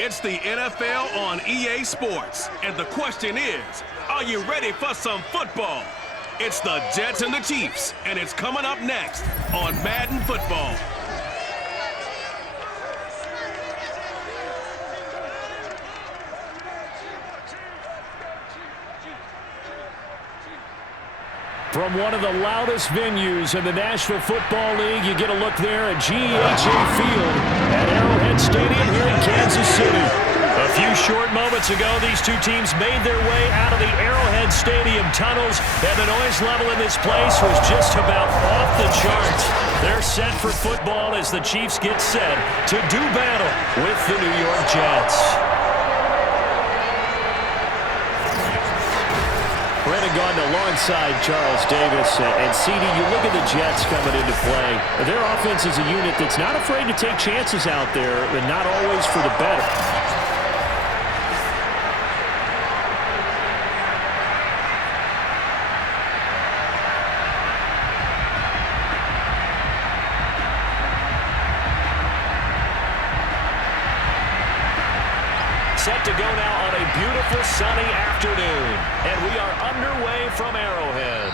It's the NFL on EA Sports, and the question is, are you ready for some football? It's the Jets and the Chiefs, and it's coming up next on Madden Football. From one of the loudest venues in the National Football League, you get a look there at GEHA Field at Arrowhead Stadium here in Kansas City. A few short moments ago, these two teams made their way out of the Arrowhead Stadium tunnels, and the noise level in this place was just about off the charts. They're set for football as the Chiefs get set to do battle with the New York Jets. Brennan Gaudin alongside Charles Davis. And CD, you look at the Jets coming into play. Their offense is a unit that's not afraid to take chances out there, and not always for the better. Set to go now on a beautiful sunny afternoon. And we are underway from Arrowhead.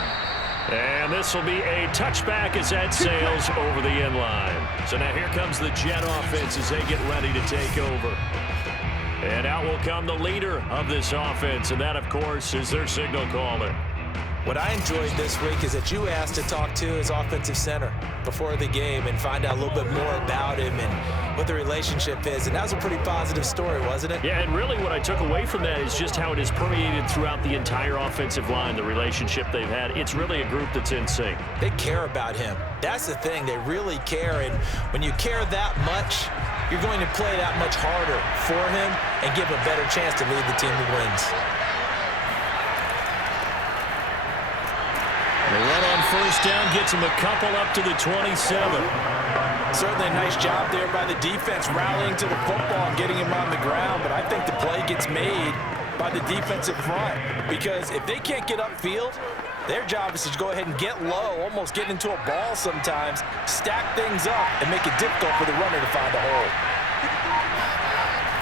And this will be a touchback as that sails over the end line. So now here comes the Jet offense as they get ready to take over. And out will come the leader of this offense, and that, of course, is their signal caller. What I enjoyed this week is that you asked to talk to his offensive center before the game and find out a little bit more about him and what the relationship is. And that was a pretty positive story, wasn't it? Yeah, and really what I took away from that is just how it has permeated throughout the entire offensive line, the relationship they've had. It's really a group that's in sync. They care about him. That's the thing. They really care. And when you care that much, you're going to play that much harder for him and give him a better chance to lead the team to wins. The run on first down gets him a couple up to the 27. Certainly a nice job there by the defense rallying to the football and getting him on the ground, but I think the play gets made by the defensive front because if they can't get upfield, their job is to go ahead and get low, almost get into a ball sometimes, stack things up, and make it difficult for the runner to find a hole.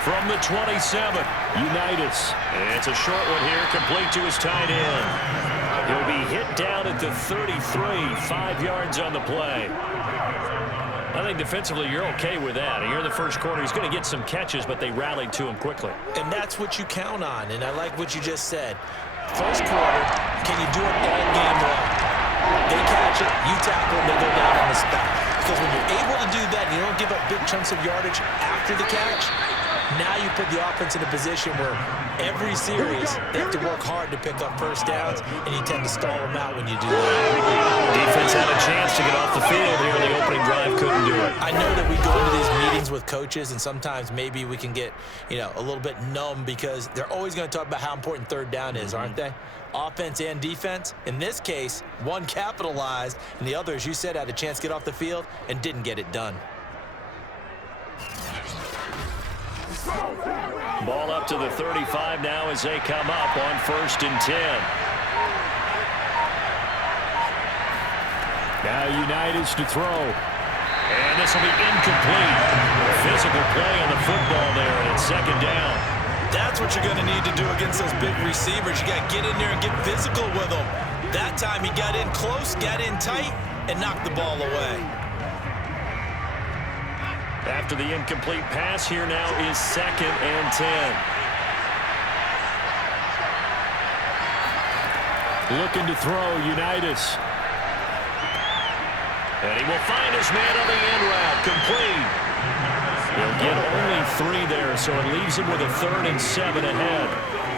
From the 27, Unitas. It's a short one here, complete to his tight end. He'll be hit down at the 33, 5 yards on the play. I think defensively you're okay with that. Here in the first quarter, he's going to get some catches, but they rallied to him quickly. And that's what you count on, and I like what you just said. First quarter, can you do it all game long? They catch it, you tackle, and they go down on the spot. Because when you're able to do that, and you don't give up big chunks of yardage after the catch, now you put the offense in a position where every series they have to work hard to pick up first downs, and you tend to stall them out when you do that. Defense had a chance to get off the field here in the opening drive, couldn't do it. I know that we go into these meetings with coaches, and sometimes maybe we can get, a little bit numb because they're always going to talk about how important third down is, aren't they? Offense and defense. In this case, one capitalized, and the other, as you said, had a chance to get off the field and didn't get it done. Ball up to the 35 now as they come up on 1st and 10. Now Unitas to throw. And this will be incomplete. Physical play on the football there, and it's 2nd down. That's what you're going to need to do against those big receivers. You got to get in there and get physical with them. That time he got in close, got in tight, and knocked the ball away. After the incomplete pass, here now is 2nd and 10. Looking to throw, Unitas. And he will find his man on the end route, complete. He'll get only 3 there, so it leaves him with a 3rd and 7 ahead.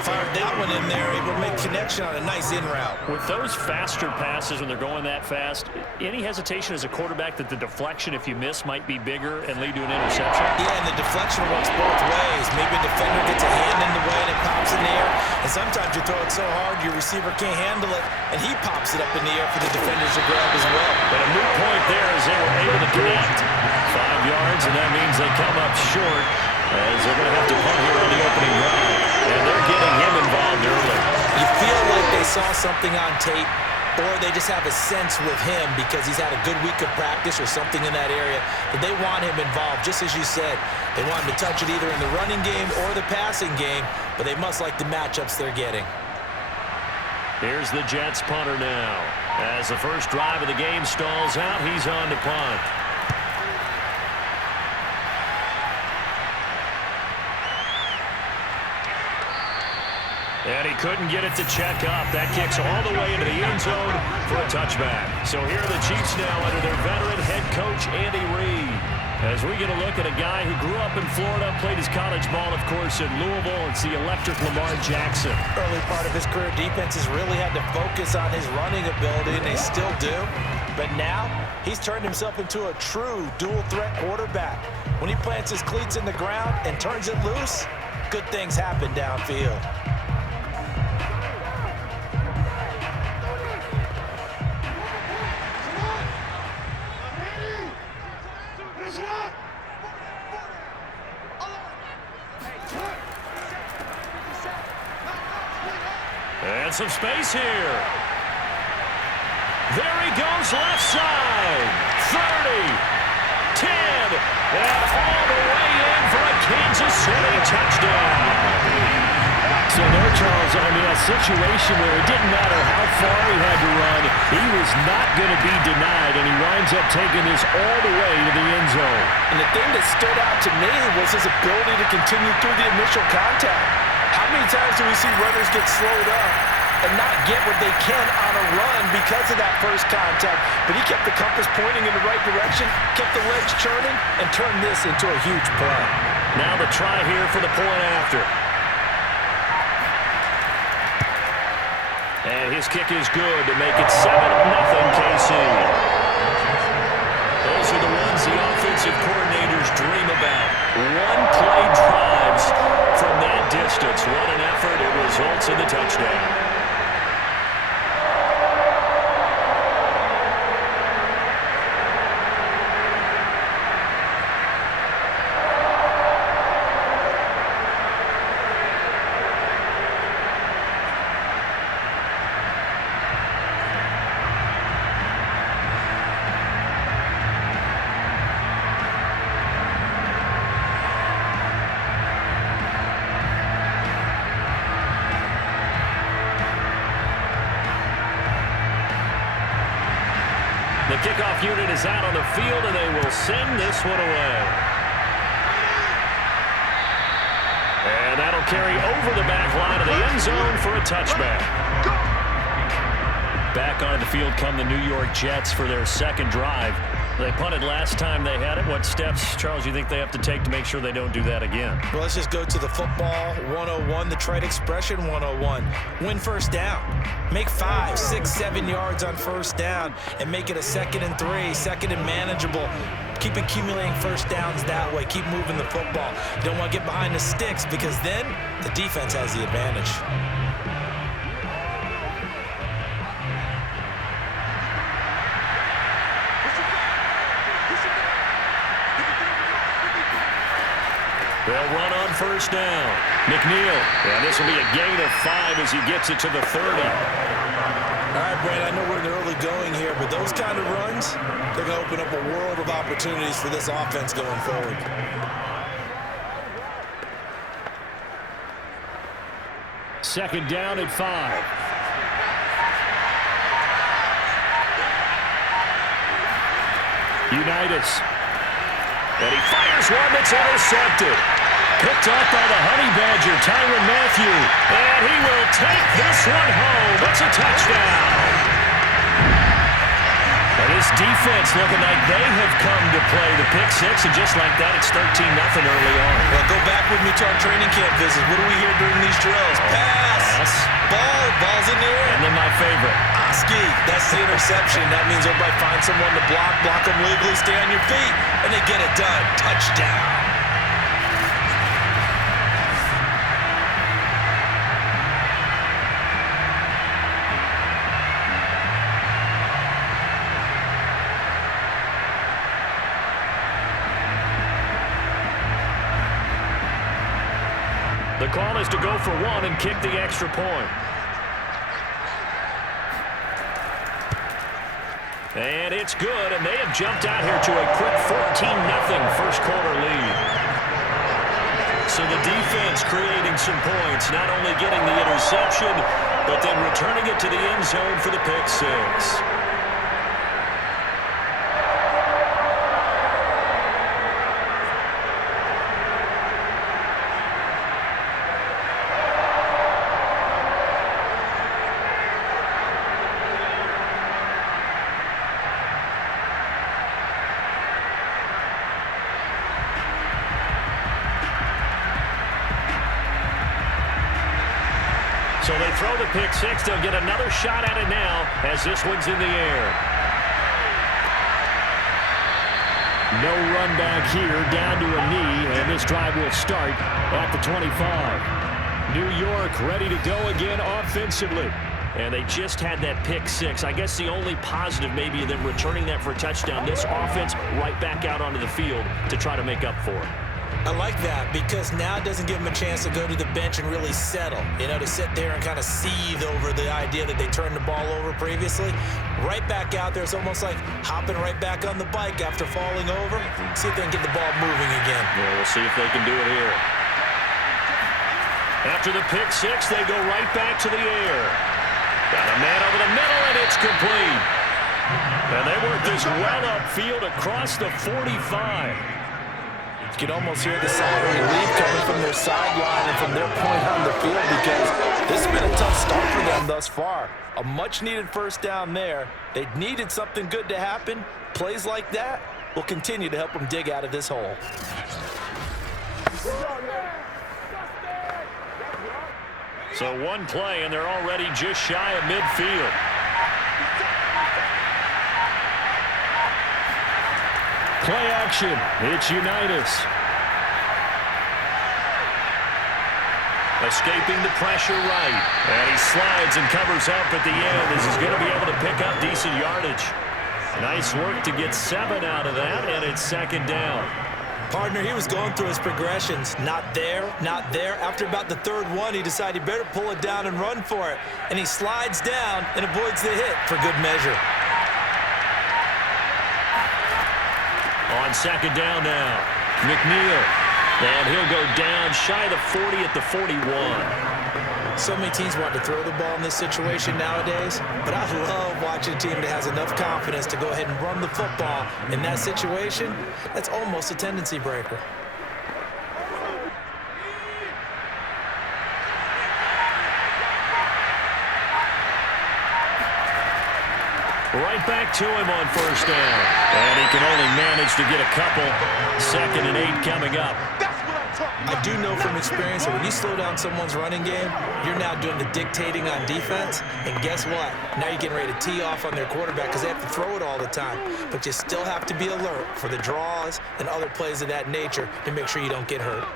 Fired that one in there, able to make connection on a nice in route. With those faster passes when they're going that fast, any hesitation as a quarterback that the deflection, if you miss, might be bigger and lead to an interception? Yeah, and the deflection works both ways. Maybe a defender gets a hand in the way and it pops in the air. And sometimes you throw it so hard your receiver can't handle it, and he pops it up in the air for the defenders to grab as well. But a moot point there as they were able to connect. 5 yards, and that means they come up short as they're going to have to punt here on the opening drive. And they're getting him involved early. You feel like they saw something on tape, or they just have a sense with him because he's had a good week of practice or something in that area that they want him involved. Just as you said, they want him to touch it either in the running game or the passing game, but they must like the matchups they're getting. Here's the Jets punter now. As the first drive of the game stalls out, he's on to punt. And he couldn't get it to check up. That kicks all the way into the end zone for a touchback. So here are the Chiefs now under their veteran head coach, Andy Reid. As we get a look at a guy who grew up in Florida, played his college ball, of course, in Louisville. It's the electric Lamar Jackson. Early part of his career, defenses really had to focus on his running ability, and they still do. But now, he's turned himself into a true dual-threat quarterback. When he plants his cleats in the ground and turns it loose, good things happen downfield. And some space here. There he goes, left side. 30, 10, and all the way in for a Kansas City touchdown. So there, Charles, I mean, a situation where it didn't matter how far he had to run, he was not going to be denied, and he winds up taking this all the way to the end zone. And the thing that stood out to me was his ability to continue through the initial contact. How many times do we see runners get slowed up and not get what they can on a run because of that first contact? But he kept the compass pointing in the right direction, kept the legs churning, and turned this into a huge play. Now the try here for the point after. And his kick is good to make it 7-0 KC. Those are the ones the offensive coordinators dream about. One-play drives from that distance. What an effort. It results in the touchdown. The kickoff unit is out on the field, and they will send this one away. And that'll carry over the back line of the end zone for a touchback. Back on the field come the New York Jets for their second drive. They punted last time they had it. What steps, Charles, you think they have to take to make sure they don't do that again? Well, let's just go to the football 101, the trade expression 101. Win first down. Make 5, 6, 7 yards on first down and make it a 2nd and 3, 2nd and manageable. Keep accumulating first downs that way. Keep moving the football. You don't want to get behind the sticks because then the defense has the advantage. They'll run on first down. McNeil. And this will be a gain of 5 as he gets it to the 30. All right, Brad, I know we're in the early going here, but those kind of runs, they're going to open up a world of opportunities for this offense going forward. Second down at 5. Unitas. And he fires one that's intercepted. Picked up by the Honey Badger, Tyrann Mathieu. And he will take this one home. It's a touchdown. And this defense looking like they have come to play the pick six, and just like that, it's 13-0 early on. Well, go back with me to our training camp visits. What do we hear during these drills? Pass. Ball's in the air. And then my favorite. Oski, that's the interception. That means everybody finds someone to block them legally, stay on your feet, and they get it done. Touchdown. The call is to go for one and kick the extra point. And it's good, and they have jumped out here to a quick 14-0 first quarter lead. So the defense creating some points, not only getting the interception, but then returning it to the end zone for the pick six. So they throw the pick six. They'll get another shot at it now as this one's in the air. No run back here, down to a knee, and this drive will start at the 25. New York ready to go again offensively. And they just had that pick six. I guess the only positive maybe of them returning that for a touchdown. This offense right back out onto the field to try to make up for it. I like that because now it doesn't give them a chance to go to the bench and really settle, to sit there and kind of seethe over the idea that they turned the ball over previously. Right back out there, it's almost like hopping right back on the bike after falling over. See if they can get the ball moving again. Yeah, we'll see if they can do it here. After the pick six, they go right back to the air. Got a man over the middle, and it's complete. And they work this well upfield across the 45. You can almost hear the sigh of relief coming from their sideline and from their point on the field because this has been a tough start for them thus far. A much-needed first down there. They needed something good to happen. Plays like that will continue to help them dig out of this hole. So one play, and they're already just shy of midfield. Play action. It's Unitas. Escaping the pressure right. And he slides and covers up at the end as he's going to be able to pick up decent yardage. Nice work to get 7 out of that, and it's second down. Partner, he was going through his progressions. Not there, not there. After about the third one, he decided he better pull it down and run for it. And he slides down and avoids the hit for good measure. On second down now, McNeil. And he'll go down shy of the 40 at the 41. So many teams want to throw the ball in this situation nowadays, but I love watching a team that has enough confidence to go ahead and run the football in that situation. That's almost a tendency breaker. Right back to him on first down. And he can only manage to get a couple. 2nd and 8 coming up. I do know from experience that when you slow down someone's running game, you're now doing the dictating on defense. And guess what? Now you're getting ready to tee off on their quarterback because they have to throw it all the time. But you still have to be alert for the draws and other plays of that nature to make sure you don't get hurt.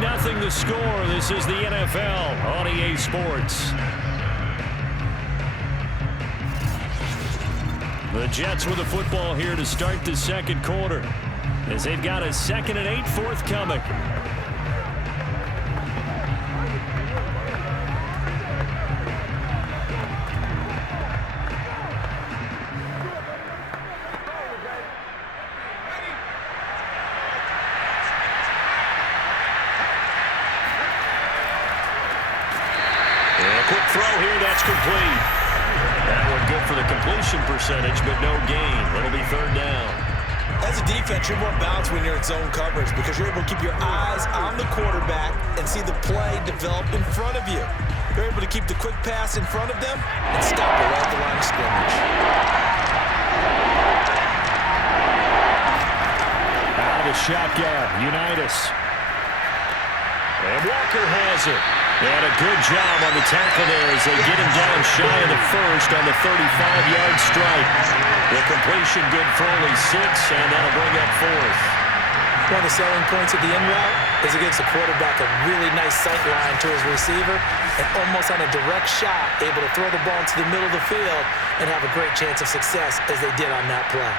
Nothing the score. This is the NFL on EA Sports. The Jets with the football here to start the second quarter as they've got a 2nd and 8 forthcoming. Quick throw here, that's complete. That one good for the completion percentage, but no gain. It'll be third down. As a defense, you're more balanced when you're in zone coverage because you're able to keep your eyes on the quarterback and see the play develop in front of you. You're able to keep the quick pass in front of them and stop it right at the line of scrimmage. Out of the shotgun, Unitas. And Walker has it. And a good job on the tackle there as they get him down shy of the first on the 35-yard strike. The completion good for only 6, and that'll bring up 4th. One of the selling points of the in route is it gives the quarterback a really nice sight line to his receiver and almost on a direct shot able to throw the ball into the middle of the field and have a great chance of success as they did on that play.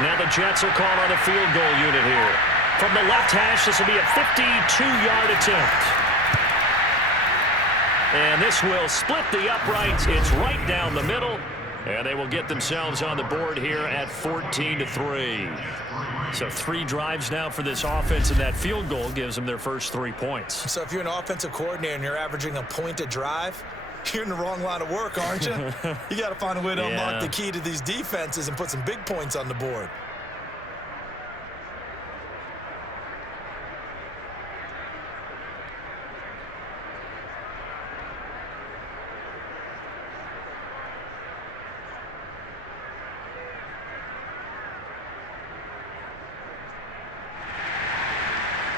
Now the Jets are called on the field goal unit here. From the left hash, this will be a 52-yard attempt. And this will split the uprights. It's right down the middle. And they will get themselves on the board here at 14-3. So 3 drives now for this offense, and that field goal gives them their first 3 points. So if you're an offensive coordinator and you're averaging a point a drive, you're in the wrong line of work, aren't you? You got to find a way to unlock the key to these defenses and put some big points on the board.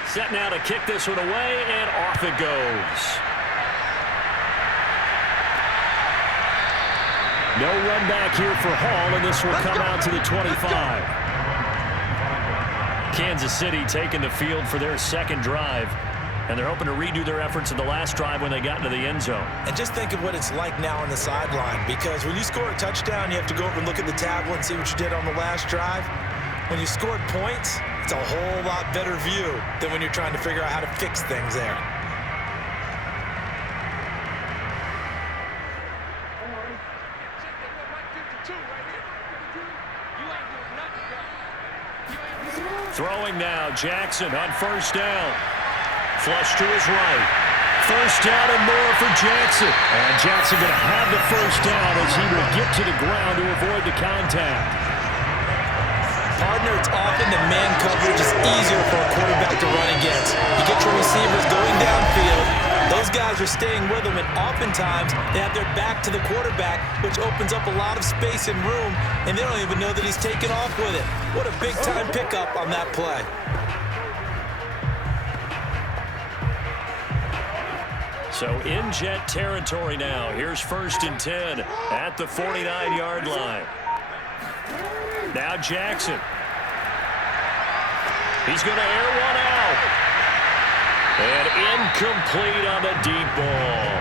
Set now to kick this one away, and off it goes. No run back here for Hall, and this will come out to the 25. Kansas City taking the field for their second drive, and they're hoping to redo their efforts in the last drive when they got into the end zone. And just think of what it's like now on the sideline, because when you score a touchdown, you have to go over and look at the tablet and see what you did on the last drive. When you scored points, it's a whole lot better view than when you're trying to figure out how to fix things there. Throwing now, Jackson on first down. Flush to his right. First down and more for Jackson. And Jackson going to have the first down as he will get to the ground to avoid the contact. Partner, it's often the man coverage is easier for a quarterback to run against. You get your receivers going downfield. Those guys are staying with them, and oftentimes they have their back to the quarterback, which opens up a lot of space and room, and they don't even know that he's taken off with it. What a big-time pickup on that play. So in Jet territory now. Here's 1st and 10 at the 49-yard line. Now Jackson. He's going to air one out. And incomplete on the deep ball.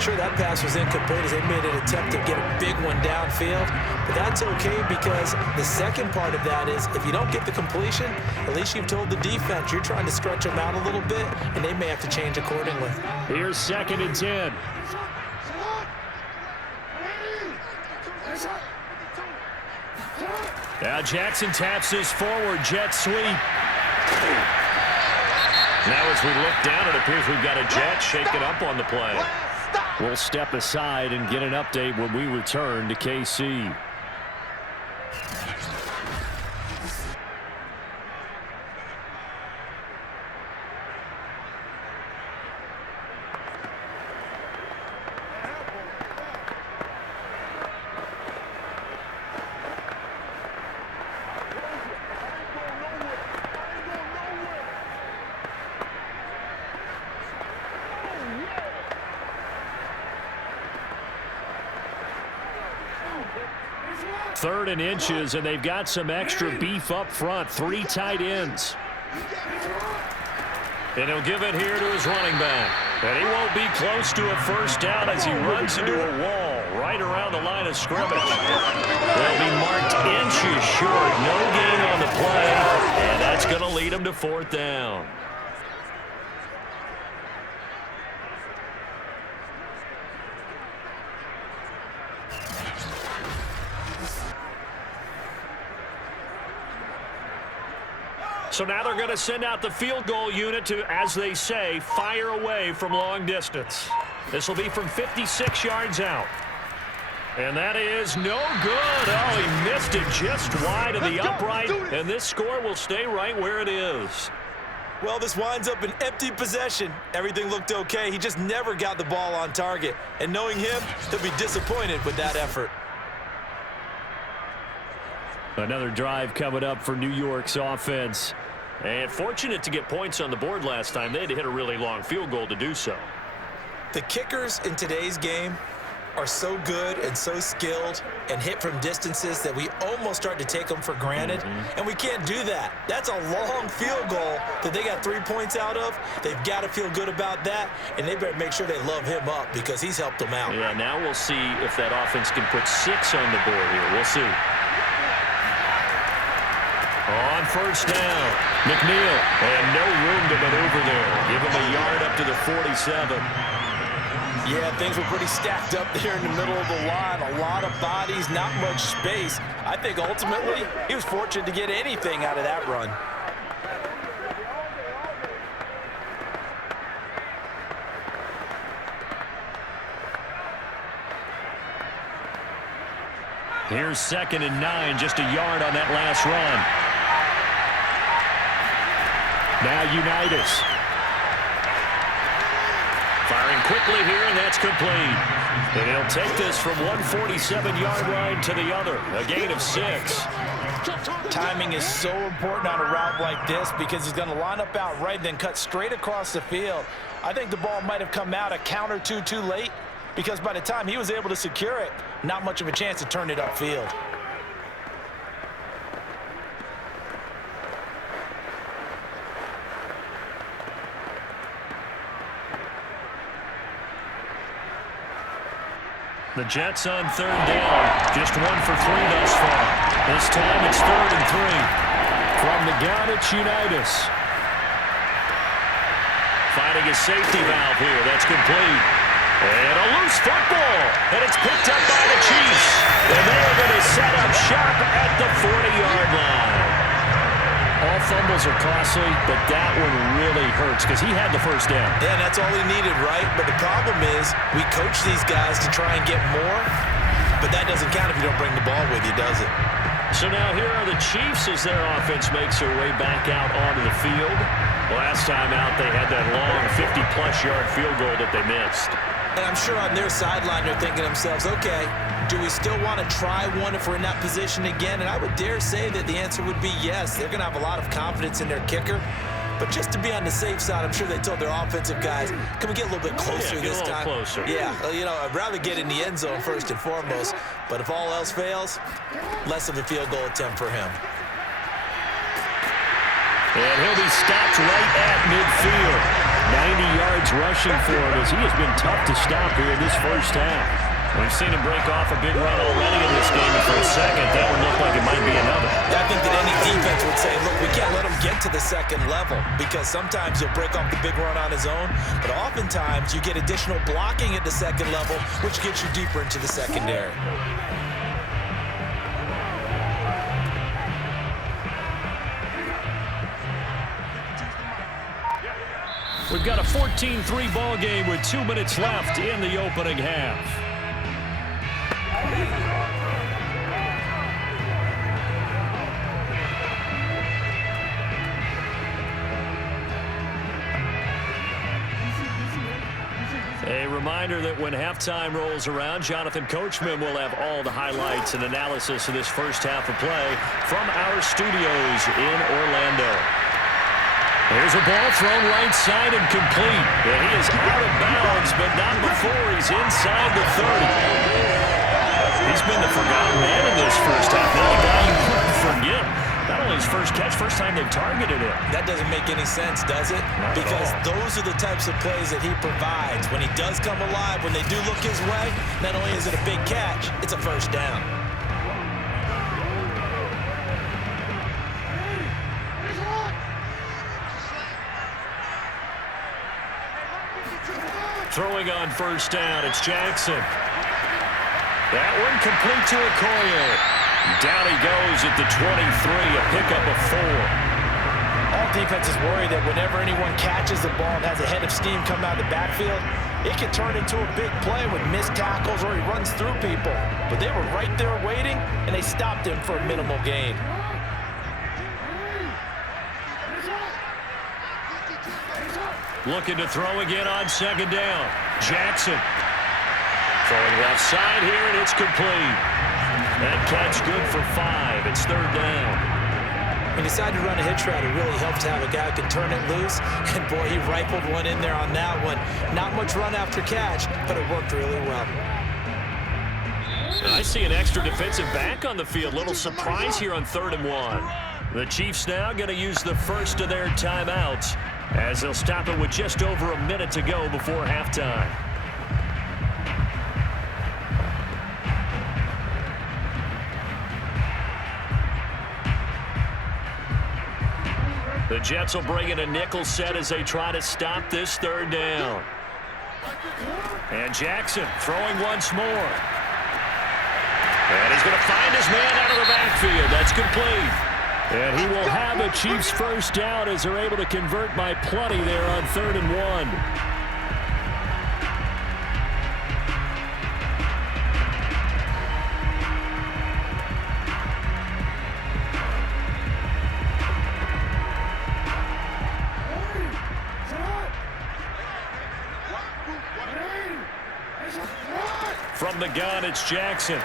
Sure, that pass was incomplete as they made an attempt to get a big one downfield. But that's okay, because the second part of that is if you don't get the completion, at least you've told the defense you're trying to stretch them out a little bit, and they may have to change accordingly. Here's 2nd and 10. Now Jackson taps this forward jet sweep. Now as we look down, it appears we've got a Jet shaking up on the play. We'll step aside and get an update when we return to KC. Third and inches, and they've got some extra beef up front. 3 tight ends. And he'll give it here to his running back. And he won't be close to a first down as he runs into a wall right around the line of scrimmage. They'll be marked inches short. No gain on the play, and that's going to lead him to 4th down. So now they're going to send out the field goal unit to, as they say, fire away from long distance. This will be from 56 yards out. And that is no good. Oh, he missed it just wide of the upright, and this score will stay right where it is. Well, this winds up an empty possession. Everything looked okay. He just never got the ball on target. And knowing him, he'll be disappointed with that effort. Another drive coming up for New York's offense. And fortunate to get points on the board last time. They had to hit a really long field goal to do so. The kickers in today's game are so good and so skilled and hit from distances that we almost start to take them for granted. And we can't do that. That's a long field goal that they got 3 points out of. They've got to feel good about that, and they better make sure they love him up because he's helped them out. Yeah, now we'll see if that offense can put 6 on the board here. We'll see. first down. McNeil, and no room to maneuver there. Give him a yard up to the 47. Yeah, things were pretty stacked up there in the middle of the line. A lot of bodies, not much space. I think ultimately he was fortunate to get anything out of that run. Here's 2nd and 9, just a yard on that last run. Now Unitas. Firing quickly here, and that's complete. And he'll take this from one 47-yard line to the other. A gain of 6. Timing is so important on a route like this because he's going to line up out right, then cut straight across the field. I think the ball might have come out a count or two too late, because by the time he was able to secure it, not much of a chance to turn it upfield. The Jets on 3rd down. Just 1 for 3 thus far. This time it's 3rd and 3. From the gun, it's Unitas. Finding a safety valve here. That's complete. And a loose football. And it's picked up by the Chiefs. And they are going to set up shop at the 40-yard line. All fumbles are costly, but that one really hurts because he had the first down. Yeah, and that's all he needed, right? But the problem is we coach these guys to try and get more, but that doesn't count if you don't bring the ball with you, does it? So now here are the Chiefs as their offense makes their way back out onto the field. Last time out, they had that long 50-plus yard field goal that they missed. And I'm sure on their sideline they're thinking to themselves, okay, do we still want to try one if we're in that position again? And I would dare say that the answer would be yes. They're going to have a lot of confidence in their kicker. But just to be on the safe side, I'm sure they told their offensive guys, can we get a little bit closer this time? Closer. Yeah, you know, I'd rather get in the end zone first and foremost. But if all else fails, less of a field goal attempt for him. And he'll be stopped right at midfield. 90 yards rushing for him as he has been tough to stop here in this first half. We've seen him break off a big run already in this game, and for a second, that would look like it might be another. I think that any defense would say, look, we can't let him get to the second level because sometimes he'll break off the big run on his own, but oftentimes you get additional blocking at the second level, which gets you deeper into the secondary. We've got a 14-3 ball game with 2 minutes left in the opening half. A reminder that when halftime rolls around, Jonathan Coachman will have all the highlights and analysis of this first half of play from our studios in Orlando. Here's a ball thrown right side and complete. And he is out of bounds, but not before he's inside the 30. He's been the forgotten man in this first half. Not a guy you couldn't forget. Not only his first catch, first time they've targeted him. That doesn't make any sense, does it? Because those are the types of plays that he provides. When he does come alive, when they do look his way, not only is it a big catch, it's a first down. Throwing on first down, it's Jackson. That one complete to Okoye. Down he goes at the 23, a pickup of 4. All defenses worry that whenever anyone catches the ball and has a head of steam come out of the backfield, it can turn into a big play with missed tackles or he runs through people. But they were right there waiting, and they stopped him for a minimal gain. Looking to throw again on second down. Jackson. Throwing left side here, and it's complete. That catch good for 5. It's 3rd down. When you decide to run a hitch route, it really helps to have a guy who can turn it loose. And, boy, he rifled one in there on that one. Not much run after catch, but it worked really well. I see an extra defensive back on the field. Little surprise here on 3rd and 1. The Chiefs now going to use the first of their timeouts as they'll stop it with just over a minute to go before halftime. The Jets will bring in a nickel set as they try to stop this third down. And Jackson throwing once more. And he's going to find his man out of the backfield. That's complete. And he will have a Chiefs first down as they're able to convert by plenty there on 3rd and 1. From the gun, it's Jackson.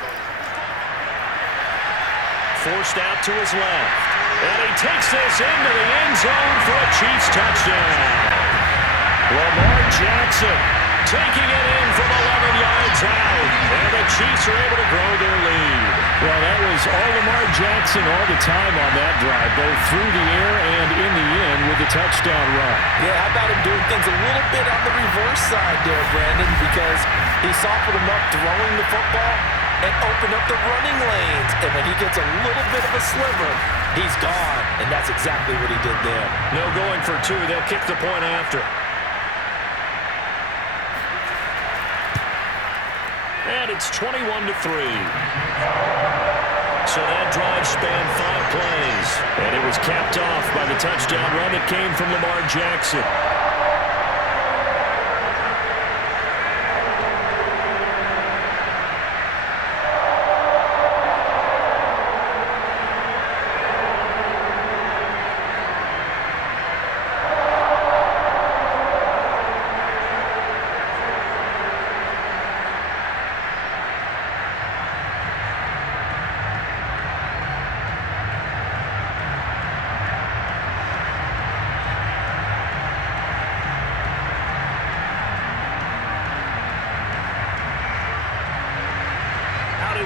Forced out to his left. And he takes this into the end zone for a Chiefs touchdown. Lamar Jackson taking it in from 11 yards out. And the Chiefs are able to grow their lead. Well, that was all Lamar Jackson all the time on that drive, both through the air and in the end with the touchdown run. Yeah, how about him doing things a little bit on the reverse side there, Brandon, because he softened him up throwing the football and opened up the running lanes. And when he gets a little bit of a sliver, he's gone. And that's exactly what he did there. No going for 2. They'll kick the point after. And it's 21-3. So that drive spanned 5 plays. And it was capped off by the touchdown run that came from Lamar Jackson.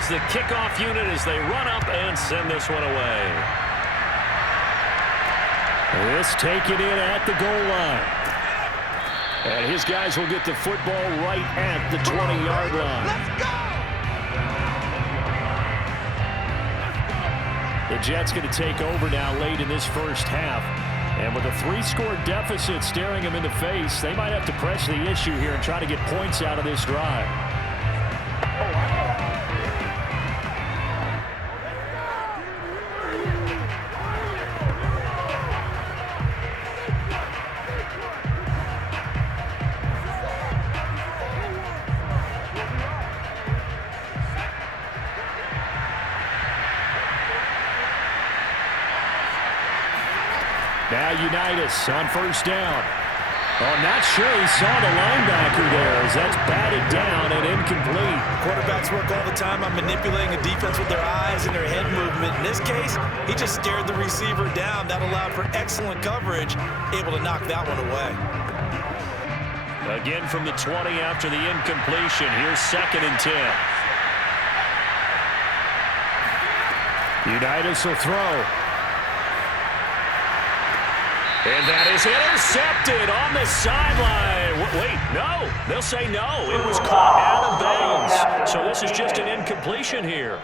The kickoff unit as they run up and send this one away. This taken in at the goal line. And his guys will get the football right at the 20-yard line. The Jets going to take over now late in this first half. And with a 3-score deficit staring them in the face, they might have to press the issue here and try to get points out of this drive. Now Unitas on first down. Oh, not sure he saw the linebacker there as that's batted down and incomplete. Quarterbacks work all the time on manipulating a defense with their eyes and their head movement. In this case, he just stared the receiver down. That allowed for excellent coverage, able to knock that one away. Again from the 20 after the incompletion. Here's 2nd and 10. Unitas will throw. And that is intercepted on the sideline. Wait, no. They'll say no. It was caught out of bounds. So this is just an incompletion here.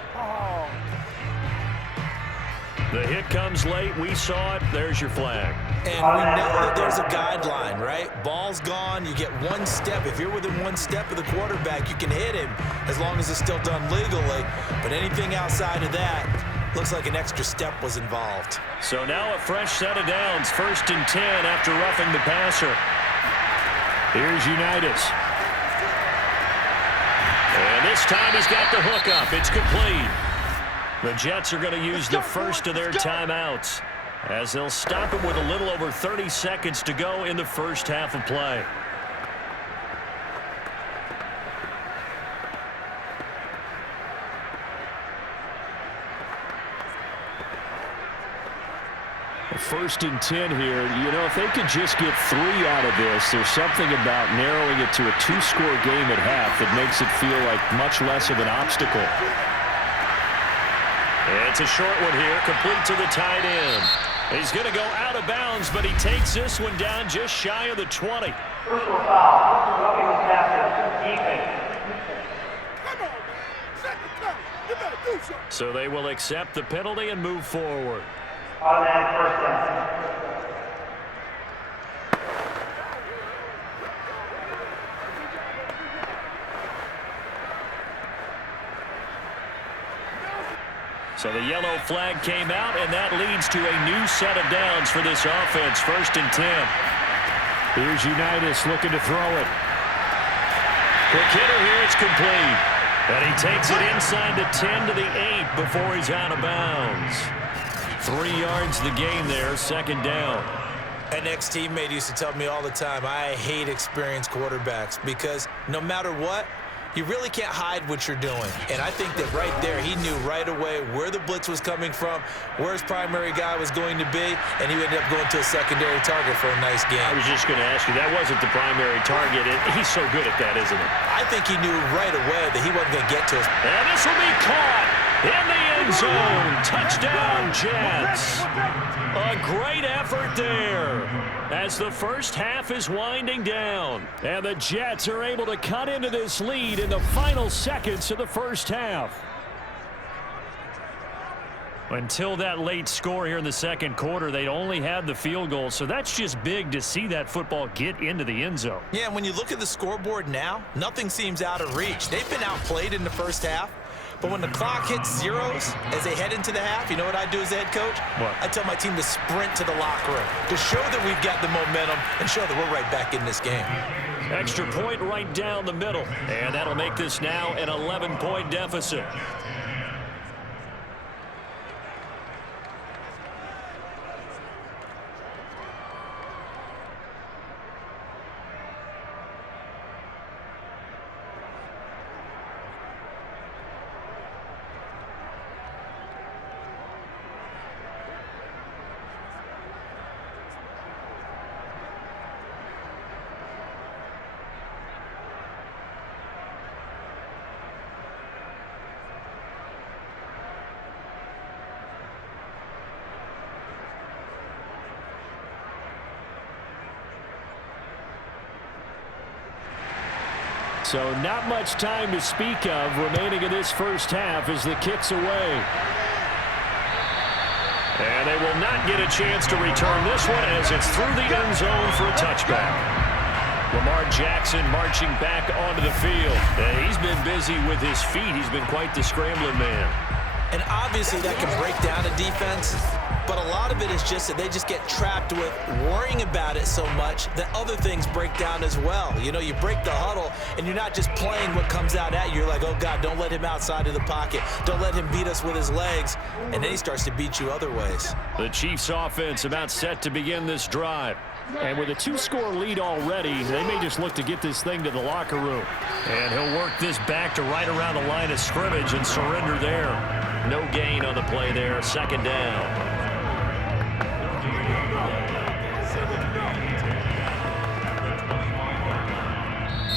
The hit comes late. We saw it. There's your flag. And we know that there's a guideline, right? Ball's gone. You get 1 step. If you're within 1 step of the quarterback, you can hit him as long as it's still done legally. But anything outside of that, looks like an extra step was involved. So now a fresh set of downs. 1st and 10 after roughing the passer. Here's Unitas. And this time he's got the hook up. It's complete. The Jets are going to use the first of their timeouts as they'll stop it with a little over 30 seconds to go in the first half of play. First and 10 here. You know, if they could just get 3 out of this, there's something about narrowing it to a 2-score game at half that makes it feel like much less of an obstacle. It's a short one here, complete to the tight end. He's going to go out of bounds, but he takes this one down just shy of the 20. Personal foul. Roughing the passer. Defense. So they will accept the penalty and move forward. Automatic first down. So the yellow flag came out, and that leads to a new set of downs for this offense. 1st and 10. Here's Unitas looking to throw it. Quick hitter here. It's complete. And he takes it inside the 10 to the 8 before he's out of bounds. 3 yards the gain there. 2nd down. An ex-teammate used to tell me all the time, I hate experienced quarterbacks because no matter what, you really can't hide what you're doing. And I think that right there, he knew right away where the blitz was coming from, where his primary guy was going to be, and he ended up going to a secondary target for a nice game. I was just going to ask you, that wasn't the primary target. He's so good at that, isn't he? I think he knew right away that he wasn't going to get to us. And this will be caught in the end zone. Touchdown, Jets. A great effort there as the first half is winding down. And the Jets are able to cut into this lead in the final seconds of the first half. Until that late score here in the 2nd quarter, they only had the field goal. So that's just big to see that football get into the end zone. Yeah, and when you look at the scoreboard now, nothing seems out of reach. They've been outplayed in the first half. But when the clock hits zeros as they head into the half, you know what I do as the head coach? What? I tell my team to sprint to the locker room to show that we've got the momentum and show that we're right back in this game. Extra point right down the middle. And that'll make this now an 11-point deficit. So not much time to speak of remaining in this first half as the kick's away. And they will not get a chance to return this one as it's through the end zone for a touchback. Lamar Jackson marching back onto the field. And he's been busy with his feet. He's been quite the scrambling man. And obviously that can break down a defense. But a lot of it is just that they just get trapped with worrying about it so much that other things break down as well. You know, you break the huddle, and you're not just playing what comes out at you. You're like, oh, God, don't let him outside of the pocket. Don't let him beat us with his legs. And then he starts to beat you other ways. The Chiefs offense about set to begin this drive. And with a 2-score lead already, they may just look to get this thing to the locker room. And he'll work this back to right around the line of scrimmage and surrender there. No gain on the play there. 2nd down.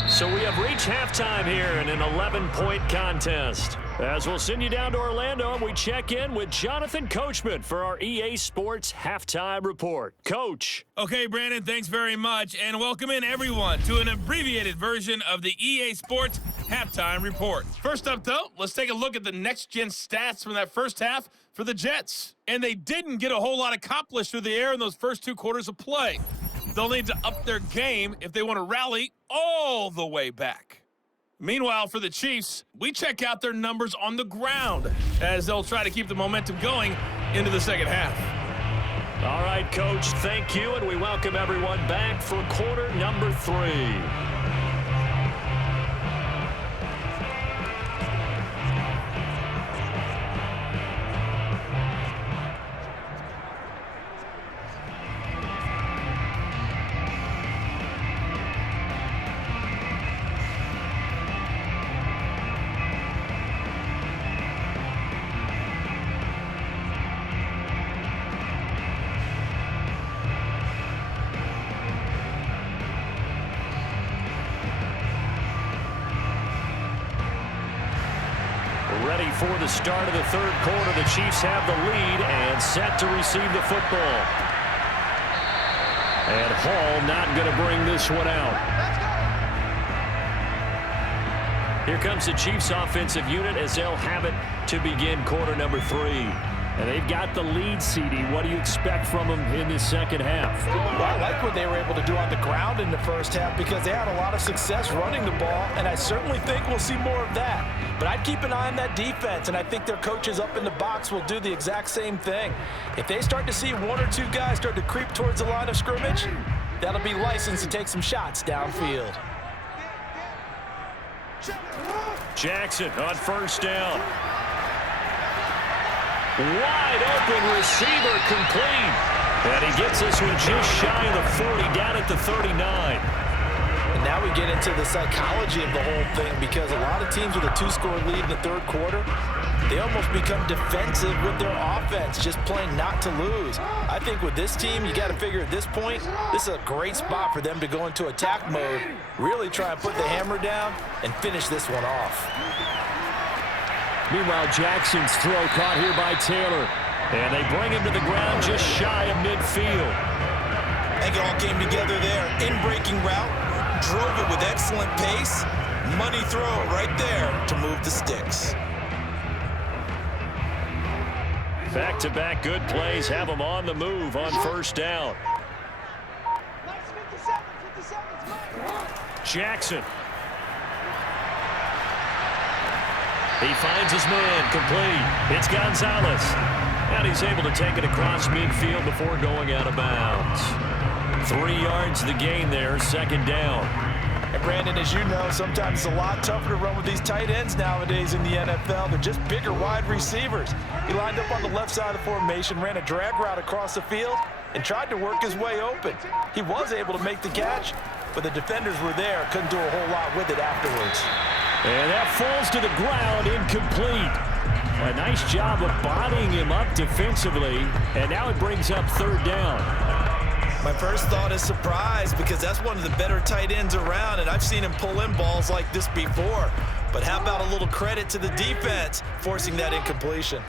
So we have reached halftime here in an 11-point contest. As we'll send you down to Orlando, and we check in with Jonathan Coachman for our EA Sports Halftime Report. Coach. Okay, Brandon, thanks very much, and welcome in everyone to an abbreviated version of the EA Sports Halftime Report. First up, though, let's take a look at the next-gen stats from that first half for the Jets. And they didn't get a whole lot accomplished through the air in those first 2 quarters of play. They'll need to up their game if they want to rally all the way back. Meanwhile, for the Chiefs, we check out their numbers on the ground as they'll try to keep the momentum going into the second half. All right, Coach, thank you, and we welcome everyone back for quarter number 3. Ready for the start of the 3rd quarter. The Chiefs have the lead and set to receive the football. And Hall not going to bring this one out. Here comes the Chiefs offensive unit as they'll have it to begin quarter number 3. And they've got the lead, CD. What do you expect from them in this second half? Well, I like what they were able to do on the ground in the first half because they had a lot of success running the ball, and I certainly think we'll see more of that. But I'd keep an eye on that defense, and I think their coaches up in the box will do the exact same thing. If they start to see one or two guys start to creep towards the line of scrimmage, that'll be licensed to take some shots downfield. Jackson on first down. Wide open receiver complete. And he gets this one just shy of the 40, down at the 39. And now we get into the psychology of the whole thing because a lot of teams with a two-score lead in the third quarter, they almost become defensive with their offense, just playing not to lose. I think with this team, you got to figure at this point, this is a great spot for them to go into attack mode, really try and put the hammer down and finish this one off. Meanwhile, Jackson's throw caught here by Taylor. And they bring him to the ground just shy of midfield. I think it all came together there. In-breaking route, drove it with excellent pace. Money throw right there to move the sticks. Back-to-back good plays have them on the move on first down. Jackson. He finds his man complete. It's Gonzalez. And he's able to take it across midfield before going out of bounds. 3 yards the gain there, second down. And Brandon, as you know, sometimes it's a lot tougher to run with these tight ends nowadays in the NFL. They're just bigger wide receivers. He lined up on the left side of the formation, ran a drag route across the field, and tried to work his way open. He was able to make the catch, but the defenders were there, couldn't do a whole lot with it afterwards. And that falls to the ground, incomplete. A nice job of bodying him up defensively, and now it brings up third down. My first thought is surprise because that's one of the better tight ends around, and I've seen him pull in balls like this before. But how about a little credit to the defense forcing that incompletion?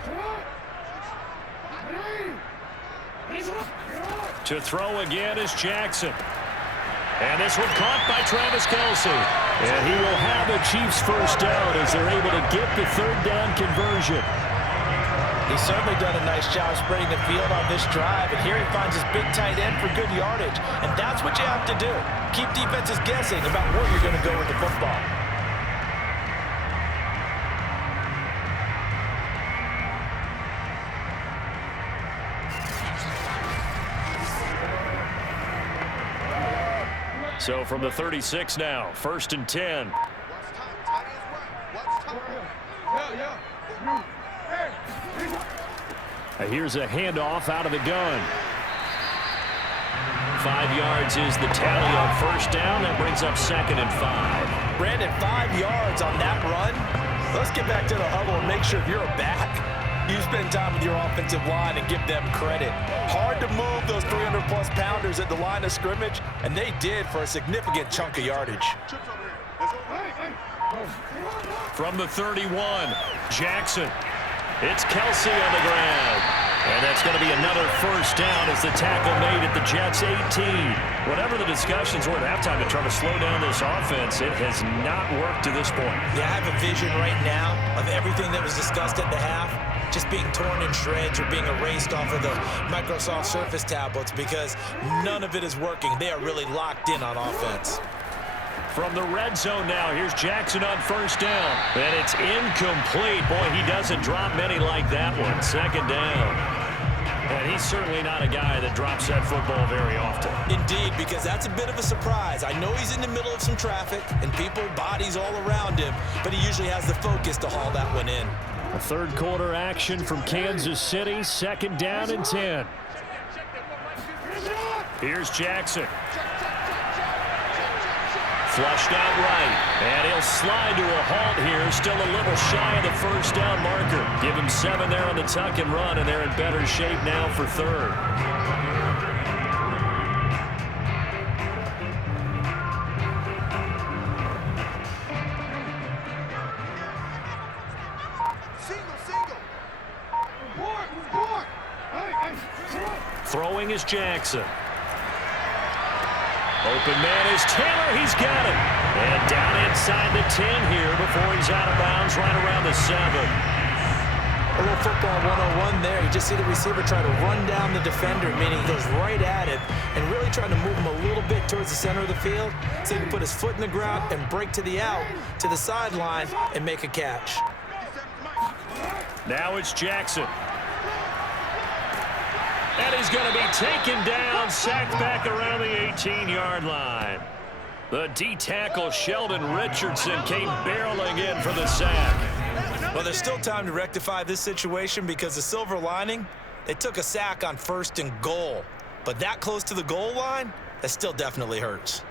To throw again is Jackson. And this one caught by Travis Kelce. And he will have the Chiefs first down as they're able to get the third down conversion. He's certainly done a nice job spreading the field on this drive. And here he finds his big tight end for good yardage. And that's what you have to do. Keep defenses guessing about where you're going to go with the football. So from the 36 now, 1st and 10. Here's a handoff out of the gun. 5 yards is the tally on first down. That brings up 2nd and 5. Brandon, 5 yards on that run. Let's get back to the huddle and make sure you're back. You spend time with your offensive line and give them credit. Hard to move those 300-plus pounders at the line of scrimmage, and they did for a significant chunk of yardage. From the 31, Jackson. It's Kelce on the ground. And that's going to be another first down as the tackle made at the Jets' 18. Whatever the discussions were at halftime to try to slow down this offense, it has not worked to this point. Yeah, I have a vision right now of everything that was discussed at the half just being torn in shreds or being erased off of the Microsoft Surface tablets because none of it is working. They are really locked in on offense. From the red zone now, here's Jackson on first down. And it's incomplete. Boy, he doesn't drop many like that one. Second down. And he's certainly not a guy that drops that football very often. Indeed, because that's a bit of a surprise. I know he's in the middle of some traffic and people, bodies all around him, but he usually has the focus to haul that one in. A third quarter action from Kansas City. 2nd down and 10. Here's Jackson. Flushed out right, and he'll slide to a halt here, still a little shy of the first down marker. Give him 7 there on the tuck and run, and they're in better shape now for third. Throwing is Jackson. Open man is Taylor. He's got it. And down inside the 10 here before he's out of bounds right around the 7. A little football 101 there. You just see the receiver try to run down the defender, meaning he goes right at him and really trying to move him a little bit towards the center of the field so he can put his foot in the ground and break to the out, to the sideline, and make a catch. Now it's Jackson. And he's going to be taken down, sacked back around the 18-yard line. The D-tackle, Sheldon Richardson, came barreling in for the sack. Well, there's still time to rectify this situation because the silver lining, they took a sack on 1st and goal. But that close to the goal line, that still definitely hurts.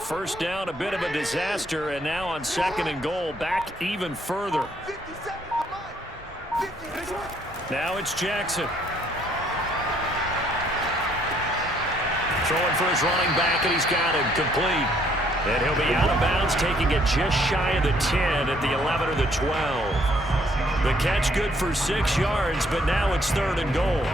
First down, a bit of a disaster, and now on 2nd and goal, back even further. Now it's Jackson. Throwing for his running back, and he's got it complete. And he'll be out of bounds, taking it just shy of the 10 at the 11 or the 12. The catch good for 6 yards, but now it's 3rd and goal.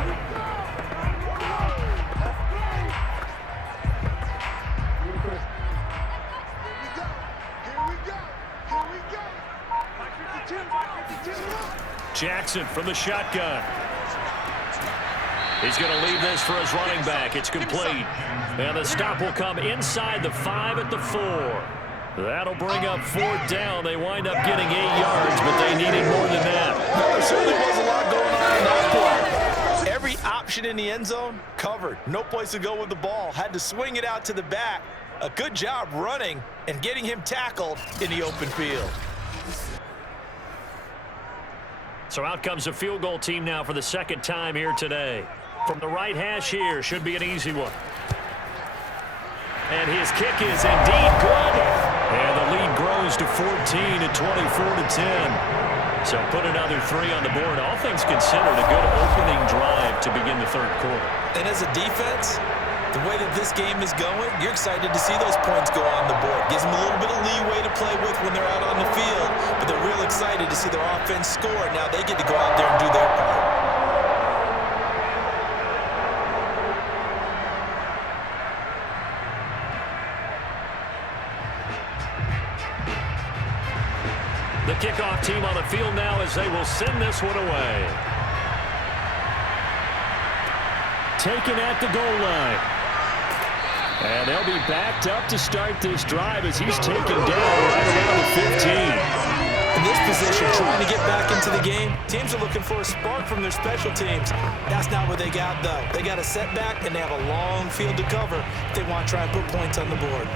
Jackson from the shotgun. He's going to leave this for his running back. It's complete. And the stop will come inside the 5 at the 4. That'll bring up 4th down. They wind up getting 8 yards, but they needed more than that. Well, there certainly was a lot going on in that play. Every option in the end zone covered. No place to go with the ball. Had to swing it out to the back. A good job running and getting him tackled in the open field. So out comes the field goal team now for the 2nd time here today. From the right hash here, should be an easy one. And his kick is indeed good. And the lead grows to 14 at 24-10. So put another 3 on the board. All things considered, a good opening drive to begin the 3rd quarter. And as a defense, the way that this game is going, you're excited to see those points go on the board. Gives them a little bit of leeway to play with when they're out on the field, but they're real excited to see their offense score. Now they get to go out there and do their part. The kickoff team on the field now as they will send this one away. Taken at the goal line. And they'll be backed up to start this drive as he's taken down right around the 15. In this position, trying to get back into the game, teams are looking for a spark from their special teams. That's not what they got, though. They got a setback, and they have a long field to cover if they want to try and put points on the board.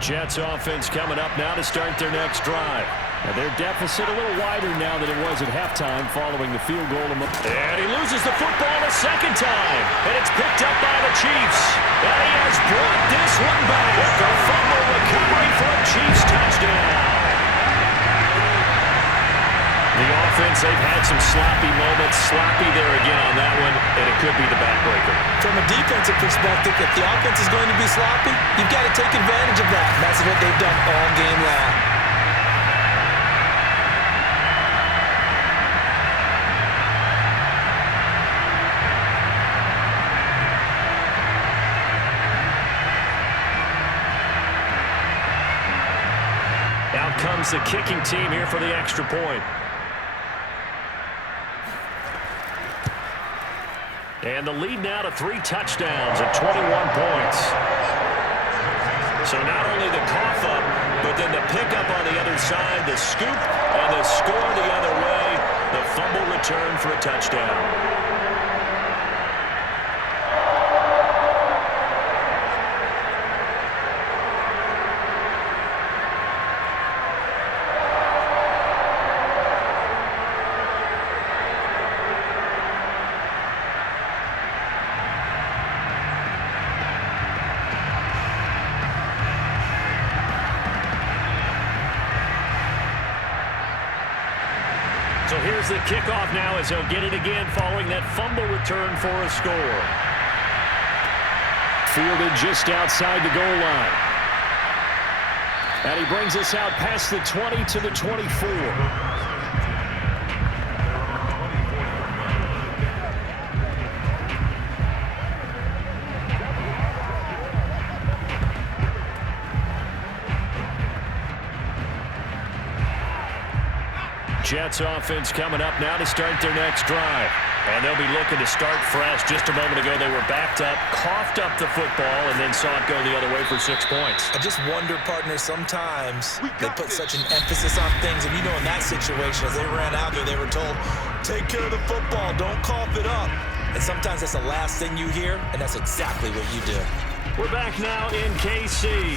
Jets offense coming up now to start their next drive. And their deficit a little wider now than it was at halftime following the field goal. And he loses the football a 2nd time. And it's picked up by the Chiefs. And he has brought this one back. A fumble recovery for a Chiefs touchdown. The offense, they've had some sloppy moments. Sloppy there again on that one. And it could be the backbreaker. From a defensive perspective, if the offense is going to be sloppy, you've got to take advantage of that. And that's what they've done all game long. Out comes the kicking team here for the extra point. And the lead now to 3 touchdowns at 21 points. So not only the cough up, but then the pickup on the other side, the scoop, and the score the other way. The fumble return for a touchdown. So here's the kickoff now as he'll get it again following that fumble return for a score. Fielded just outside the goal line. And he brings us out past the 20 to the 24. Jets offense coming up now to start their next drive. And they'll be looking to start fresh. Just a moment ago, they were backed up, coughed up the football, and then saw it go the other way for 6 points. I just wonder, partner, sometimes they put such an emphasis on things. And, you know, in that situation, as they ran out there, they were told, take care of the football, don't cough it up. And sometimes that's the last thing you hear, and that's exactly what you do. We're back now in KC.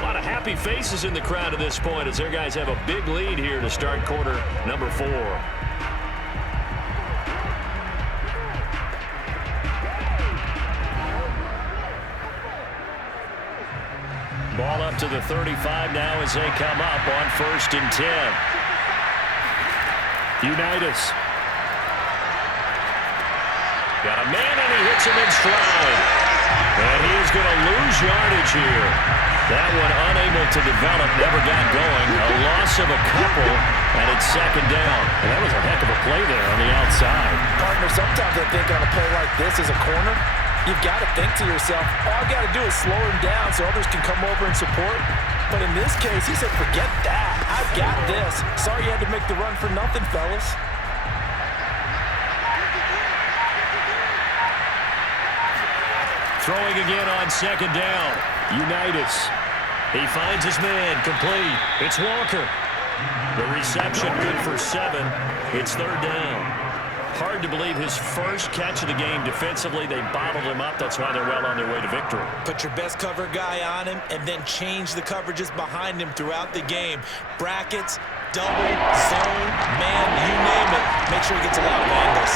A lot of happy faces in the crowd at this point as their guys have a big lead here to start quarter number 4. Ball up to the 35 now as they come up on 1st and 10. Unitas. Got a man and he hits him in stride. And he is going to lose yardage here. That one unable to develop, never got going. A loss of a couple, and it's 2nd down. And that was a heck of a play there on the outside. Partner, sometimes I think on a play like this as a corner, you've got to think to yourself, all I've got to do is slow him down so others can come over and support. But in this case, he said, forget that. I've got this. Sorry you had to make the run for nothing, fellas. Throwing again on 2nd down. Unitas. He finds his man, complete. It's Walker. The reception good for 7. It's 3rd down. Hard to believe his first catch of the game defensively. They bottled him up. That's why they're well on their way to victory. Put your best cover guy on him and then change the coverages behind him throughout the game. Brackets, double, zone, man, you name it. Make sure he gets a lot of angles.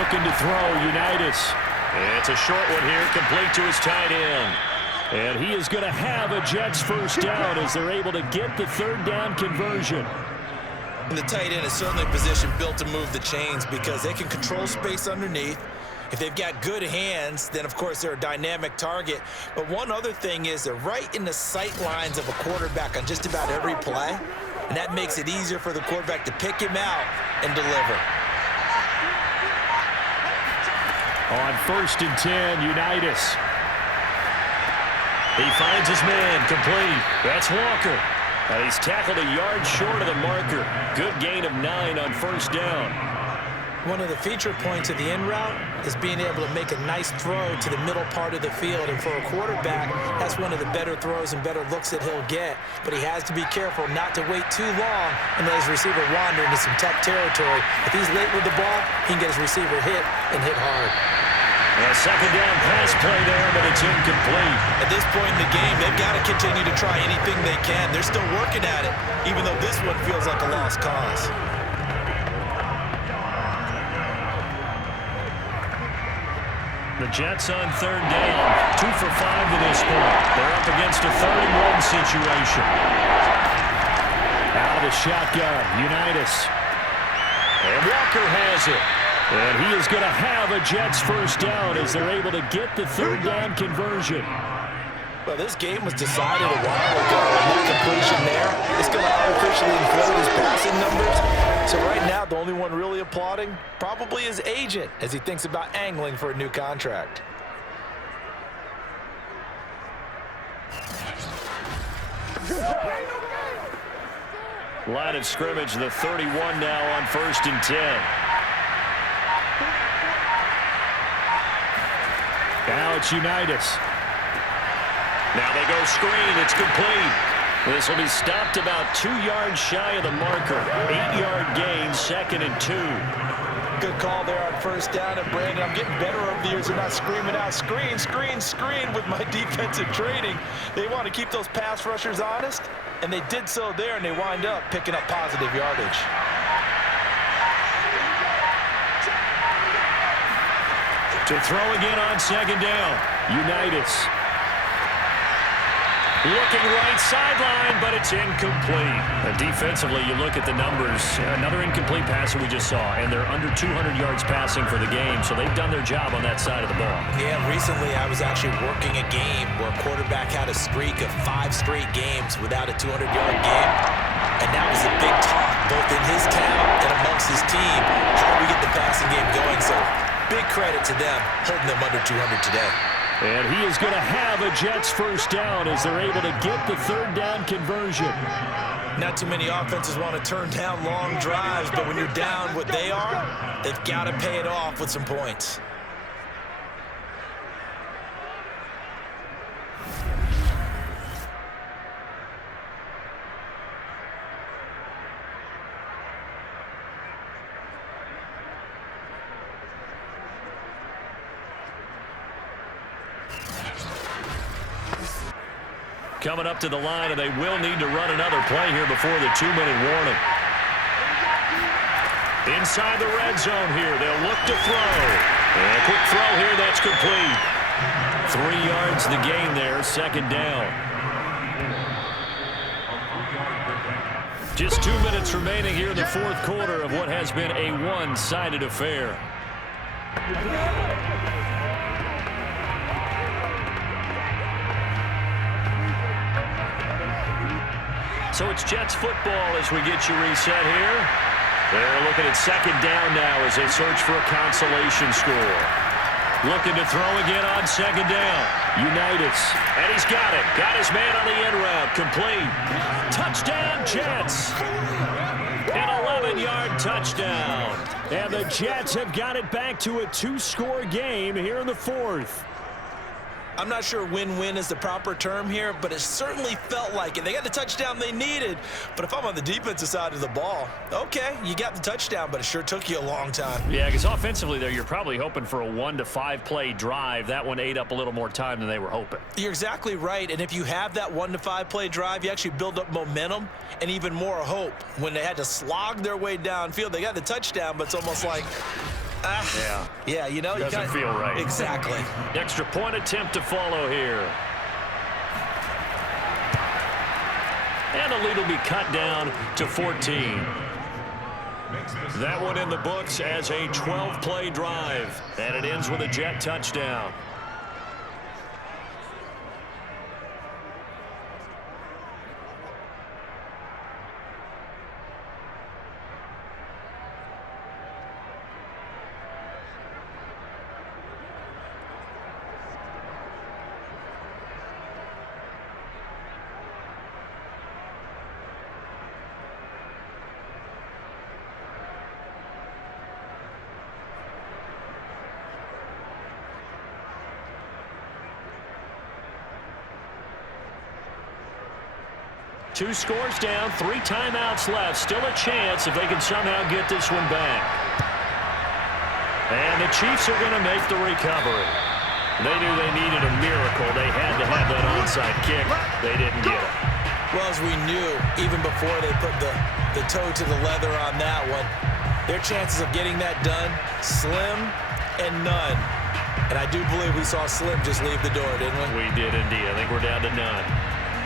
Looking to throw, Unitas. It's a short one here, complete to his tight end. And he is going to have a Jets first down as they're able to get the 3rd down conversion. And the tight end is certainly a position built to move the chains because they can control space underneath. If they've got good hands, then of course they're a dynamic target. But one other thing is they're right in the sight lines of a quarterback on just about every play. And that makes it easier for the quarterback to pick him out and deliver. On 1st and 10, Unitas. He finds his man, complete. That's Walker. And he's tackled a yard short of the marker. Good gain of 9 on 1st down. One of the feature points of the in route is being able to make a nice throw to the middle part of the field. And for a quarterback, that's one of the better throws and better looks that he'll get. But he has to be careful not to wait too long and let his receiver wander into some tough territory. If he's late with the ball, he can get his receiver hit and hit hard. A 2nd down pass play there, but it's incomplete. At this point in the game, they've got to continue to try anything they can. They're still working at it, even though this one feels like a lost cause. The Jets on 3rd down, 2 for 5 to this point. They're up against a 3rd and 1 situation. Out of the shotgun, Unitas. And Walker has it. And he is going to have a Jets first down as they're able to get the 3rd down conversion. Well, this game was decided a while ago, and that completion there is going to artificially inflate his passing numbers. So right now, the only one really applauding probably his agent as he thinks about angling for a new contract. Line of scrimmage, the 31 now on 1st and 10. Now it's Unitas. Now they go screen. It's complete. This will be stopped about 2 yards shy of the marker. 8-yard gain, 2nd and 2. Good call there on 1st down. And Brandon, I'm getting better over the years of not screaming out screen, screen, screen with my defensive training. They want to keep those pass rushers honest, and they did so there, and they wind up picking up positive yardage. To throw again on 2nd down. Unitas. Looking right sideline, but it's incomplete. Defensively, you look at the numbers. Another incomplete pass that we just saw, and they're under 200 yards passing for the game, so they've done their job on that side of the ball. Yeah, recently I was actually working a game where a quarterback had a streak of 5 straight games without a 200-yard game, and that was a big talk, both in his town and amongst his team. How do we get the passing game going? So big credit to them holding them under 200 today. And he is going to have a Jets first down as they're able to get the third down conversion. Not too many offenses want to turn down long drives, but when you're down what they are, they've got to pay it off with some points. Coming up to the line, and they will need to run another play here before the 2-minute warning. Inside the red zone here, they'll look to throw. And a quick throw here, that's complete. 3 yards the gain there, second down. Just 2 minutes remaining here in the fourth quarter of what has been a one-sided affair. So it's Jets football as we get you reset here. They're looking at second down now as they search for a consolation score. Looking to throw again on second down. Unitas. And he's got it. Got his man on the end route. Complete. Touchdown, Jets. An 11-yard touchdown. And the Jets have got it back to a 2-score game here in the fourth. I'm not sure win-win is the proper term here, but it certainly felt like it. They got the touchdown they needed, but if I'm on the defensive side of the ball, okay, you got the touchdown, but it sure took you a long time. Yeah, because offensively there, you're probably hoping for a 1 to 5 play drive. That one ate up a little more time than they were hoping. You're exactly right, and if you have that 1 to 5 play drive, you actually build up momentum and even more hope. When they had to slog their way downfield, they got the touchdown, but it's almost like, yeah, you know, doesn't feel right. Exactly. Extra point attempt to follow here. And the lead will be cut down to 14. That one in the books as a 12-play drive. And it ends with a Jet touchdown. Two scores down, 3 timeouts left. Still a chance if they can somehow get this one back. And the Chiefs are going to make the recovery. They knew they needed a miracle. They had to have that onside kick. They didn't get it. Well, as we knew, even before they put the toe to the leather on that one, their chances of getting that done, slim and none. And I do believe we saw Slim just leave the door, didn't we? We did indeed. I think we're down to none.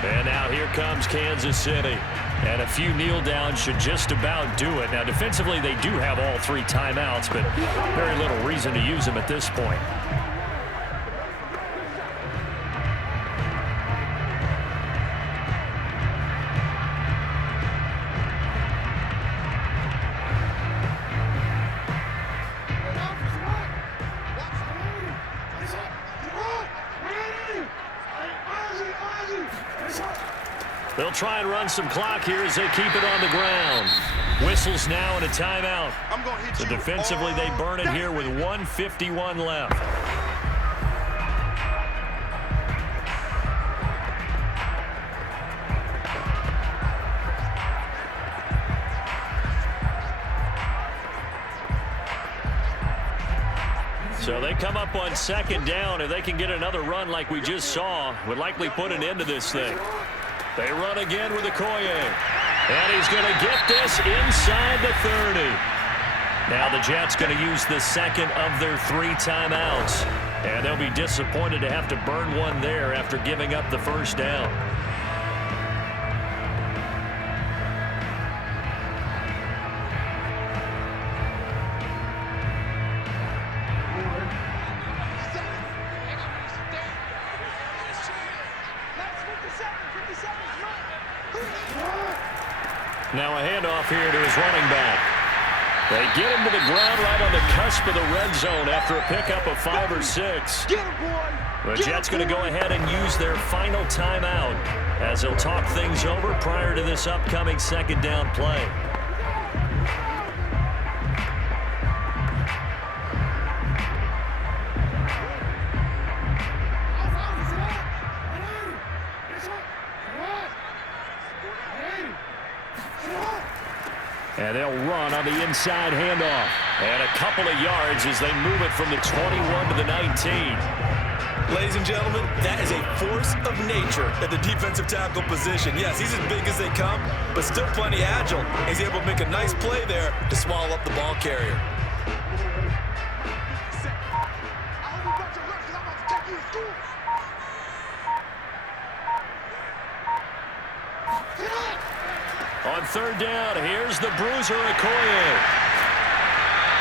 And now here comes Kansas City. And a few kneel downs should just about do it. Now, defensively, they do have all 3 timeouts, but very little reason to use them at this point. They'll try and run some clock here as they keep it on the ground. Whistles now and a timeout. So defensively, they burn it here with 1:51 left. So they come up on second down. If they can get another run like we just saw, would likely put an end to this thing. They run again with Okoye. And he's going to get this inside the 30. Now the Jets going to use the second of their 3 timeouts. And they'll be disappointed to have to burn one there after giving up the first down. Now a handoff here to his running back. They get him to the ground right on the cusp of the red zone after a pickup of 5 or 6. The Jets going to go ahead and use their final timeout as they'll talk things over prior to this upcoming second down play. And they'll run on the inside handoff. And a couple of yards as they move it from the 21 to the 19. Ladies and gentlemen, that is a force of nature at the defensive tackle position. Yes, he's as big as they come, but still plenty agile. He's able to make a nice play there to swallow up the ball carrier. On third down, here's the bruiser, Okoye.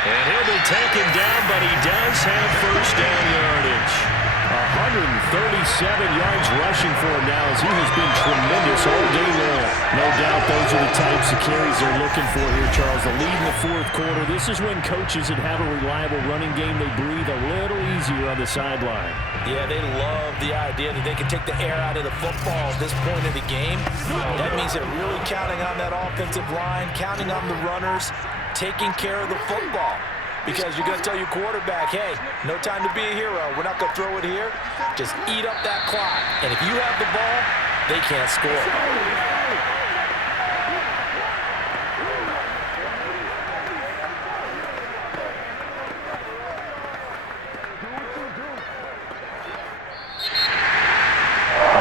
And he'll be taken down, but he does have first down yardage. 137 yards rushing for him now as he has been tremendous all day long. No doubt those are the types of carries they're looking for here, Charles. The lead in the fourth quarter. This is when coaches that have a reliable running game, they breathe a little easier on the sideline. Yeah, they love the idea that they can take the air out of the football at this point of the game. That means they're really counting on that offensive line, counting on the runners, taking care of the football. Because you're going to tell your quarterback, hey, no time to be a hero. We're not going to throw it here. Just eat up that clock. And if you have the ball, they can't score.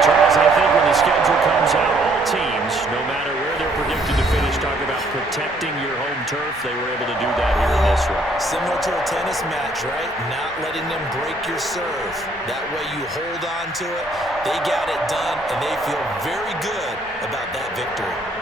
Charles, I think when the schedule comes out, all teams, no matter where they're predicted to finish, talk about protecting your home turf. They were able to do that here in this one. Similar to a tennis match, right? Not letting them break your serve. That way you hold on to it. They got it done, and they feel very good about that victory.